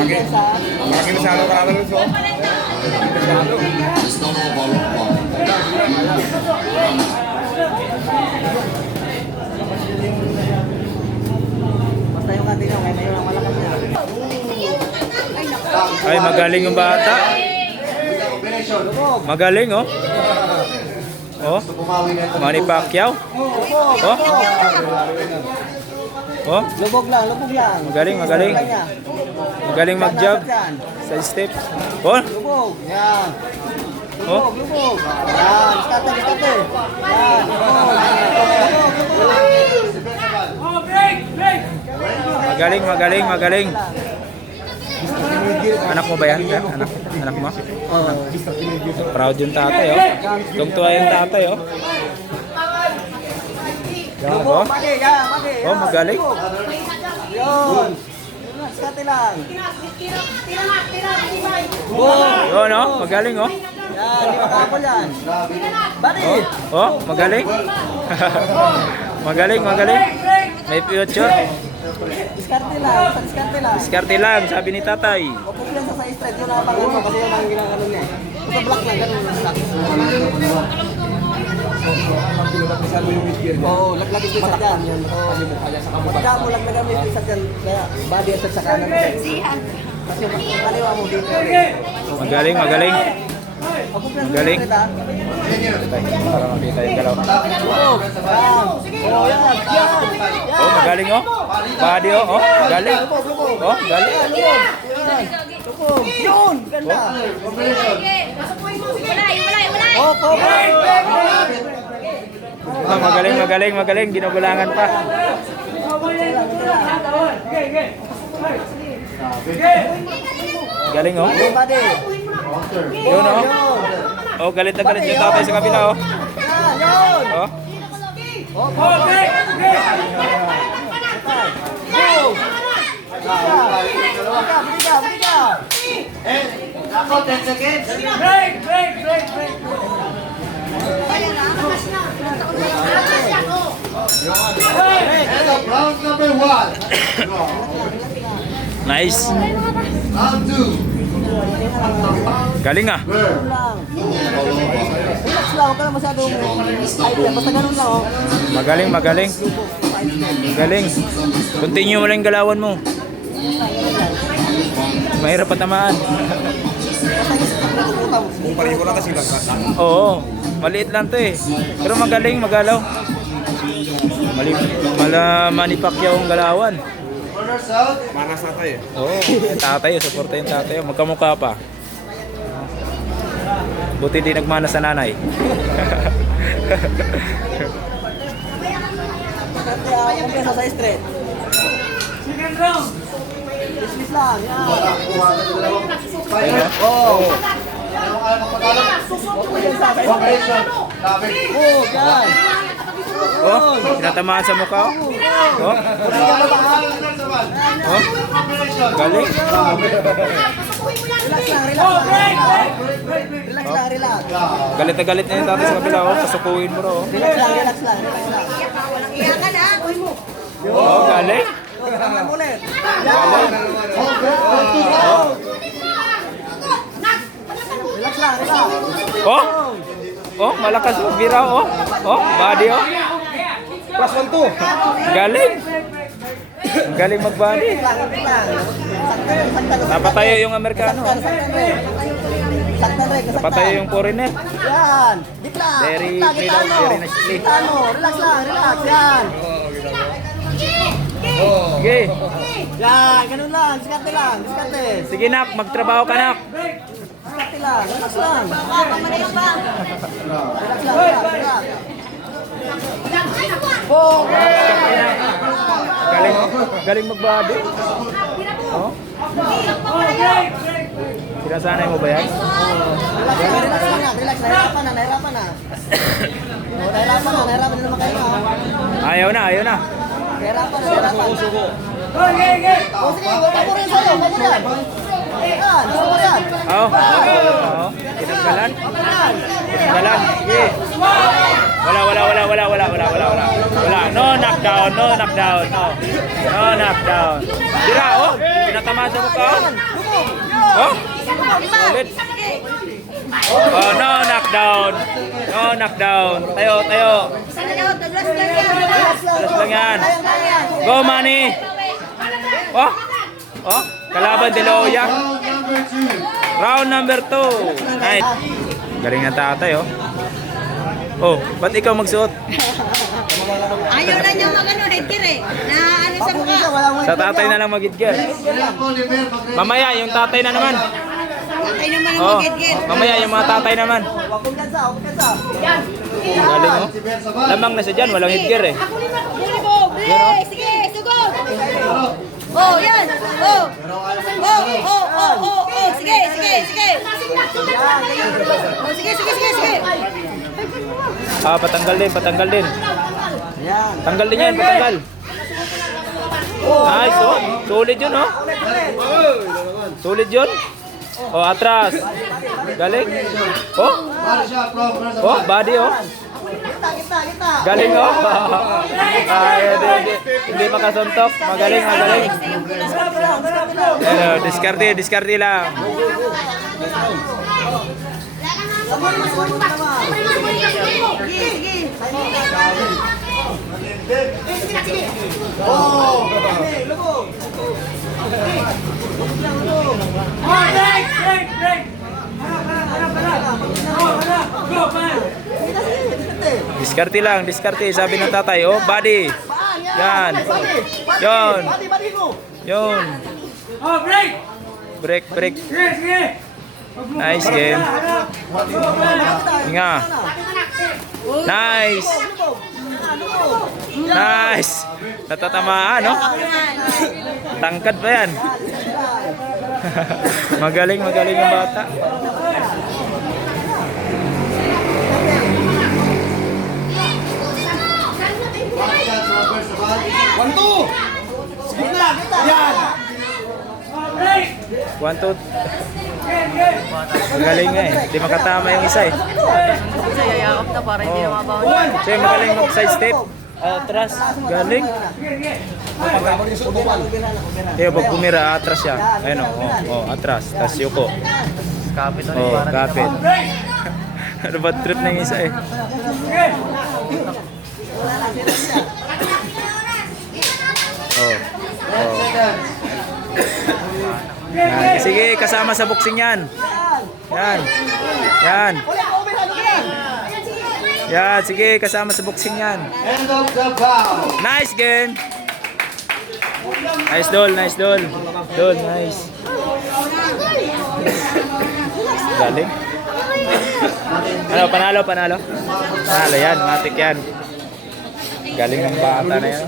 depensa. Malaki masyado ka naman so. Basta yung kantin nyo, kaya na yun ang malakas niya. Ay, magaling yung bata. Magaling, oh. Oh, Manny Pacquiao. Oh, oh, Lubog lang, lubog lang. Magaling, magaling. Lubog magaling mag-jab Yan, sa step. Oh, Lubog, yan. oh, Lubog, lubog. Yan, skate, skate. Yan, lubog. magaling, magaling, magaling. Anak mo ba yan? sir? Anak, anak mo? Oh. Proud yung tatay, oh. Tungtuwa yung tatay, oh. Yan, oh. mali, yan, mali. Oh, magaling. Yun. Skate lang. Lubog. Yun, oh. Magaling, oh. Yan, di makapol yan. Bali. Oh, magaling. magaling, magaling. May future. Diskarte lang, diskarte lang. Diskarte lang, sabi ni tatay. Mo lang sa straight yun abangan mo kasi yun ang ginagano niya. Sa block lang, ganun lang. Oo, laglag yung isa dyan. Oo. Pagka mo laglagan mo yung isa dyan, kaya body at sa kanan. Kasi yung kaliwa mo dito. Magaling, magaling. Huwag mo lang sa Galing. straight, ah. Para makita yung galaw. Yan. Oo, yan. Oh, magaling, oh. Body, oh. Oh, galing. Oh, galing. Yun, ganda. Oh, po, po. Oh, magaling, magaling, magaling. Ginugulangan pa. Galing, oh. Yun, oh. Oh, galit na galit yung tatay sa kabila, oh. Yun. Oh, Oh, po, po. Go. Baliga, baliga, baliga. Round number one. nice. Round two. Galing, ah. Where? lang. Relax lang, huwag ka na masyadong idea. Basta ganun lang, oh. Magaling, magaling. Galing. Continue mo lang galawan mo. Mahirap patamaan. Kung pareho lang kasi lang. Oo. Maliit lang to eh. Pero magaling, magalaw. Mali, mala manipakyaw ang galawan. Manas na tayo. Oo. Yung tatay, suporta yung tatay. Magkamukha pa. Buti di nagmana sa nanay. Kaya kumpiyansa sa straight. Dismiss lang, yan. Oo. Formation. Labi. Oh, yan. Oh, tinatamaan sa mukha. Oh. Oh. Oh. Galing. Relax lang, relax lang. Relax. Galit na galit na yung tatay sa kabila. Oh. Pasukuin mo ro. Relax lang, relax lang, relax lang. Oh, galing. Lang ulit. Yan. Relax lang, relax. Oh. Oh, malakas oh. Bira oh. Oh, body oh. Plus one two. Galing. Galing saktan. Napatayo yung Amerikano. Napatayo yung foreigner. Yan. Lang. Very gitano. very nicely. Relax lang, relax. Yan. Sige. Yan, ganun lang. Diskarte lang, diskarte. Sige nak, magtrabaho ka nak. Diskarte lang, relax lang. Relax lang, relax. Boom! Galing, galing mag-body. Oh. Sinasanay mo ba yan? Relax lang, relax lang, relax. Nahirapan na, nahirapan na. Oh, nahirapan na, nahirapan na naman kayo. Ayaw na, ayaw na. Nahirapan na, nahirapan. Oh, sige, wala sa'yo, wala yan. Yan, gusto mo yan. Oo. Sige. Wala, wala, wala, wala, wala, wala, wala, wala. Wala. No knockdown, no knockdown, no. No knockdown. Dira, oh. Pinatamaan sa mukha, oh. Oh. Oh, no knockdown. No knockdown. Tayo, tayo. Alas lang yan. Go, Manny. Oh. Oh. Kalaban de Loya. Round number two. Round number 2. Nice. Galing ng tatay, oh. Oh, ba't ikaw magsuot? Ayaw na niyo mag-ano, headgear eh. Na ano sa mukha. Sa tatay na lang mag-ready. Mamaya, yung tatay na naman. Tatay naman ang Oh, mag-headgear. mamaya, yung mga tatay naman. Huwag kong gansa, huwag kong gansa. Galing, oh. Lamang na siya dyan, walang headgear, eh. Ako lima, huli mo. Bilis, sige, sugod. Oh, yan. Oh. Oh, oh, oh, oh, oh. Sige, sige, sige. Oh, sige, sige, sige, sige. Ah, patanggal din, patanggal din. Yan. Tanggal din yan, patanggal. Nice, oh. Solid yun, oh. Solid yun. Oh, atras. Galing. Oh, Body shot from Rosa oh, Bal. body, oh. Kita, kita, kita. Galing, oh. Ah, hindi, hindi, hindi makasuntok. Magaling, magaling. Ano, diskarte, diskarte lang. Sige, sige. Diskarte lang, diskarte. Sabi ng tatay, oh, body. Yan. Yon. Bati mo. Yun. Break, break. Nice game. Nga. Nice. Nice. Natatamaan, no? Tangkad pa yan. magaling, magaling ang bata. One, two. Kita, kita. Yan. One, two. Magaling nga eh. Hindi makatama yung isa eh. Isa yayakap na para hindi na mabawan. Siya magaling mag-side step. Atras. Galing. Kaya pag bumira, atras siya. Ayun o, oh, oh, atras. Tapos yuko. Kapit oh, kapit. ano ba trip na yung isa eh? Oh. Yan. Sige, kasama sa boxing yan. Yan. Yan. Yan, sige, kasama sa boxing yan. End of the bout. Nice game. Nice doll, nice doll. Doll, nice. Galing. Ano, panalo, panalo? Panalo yan, matik yan. Galing ng bata na yan.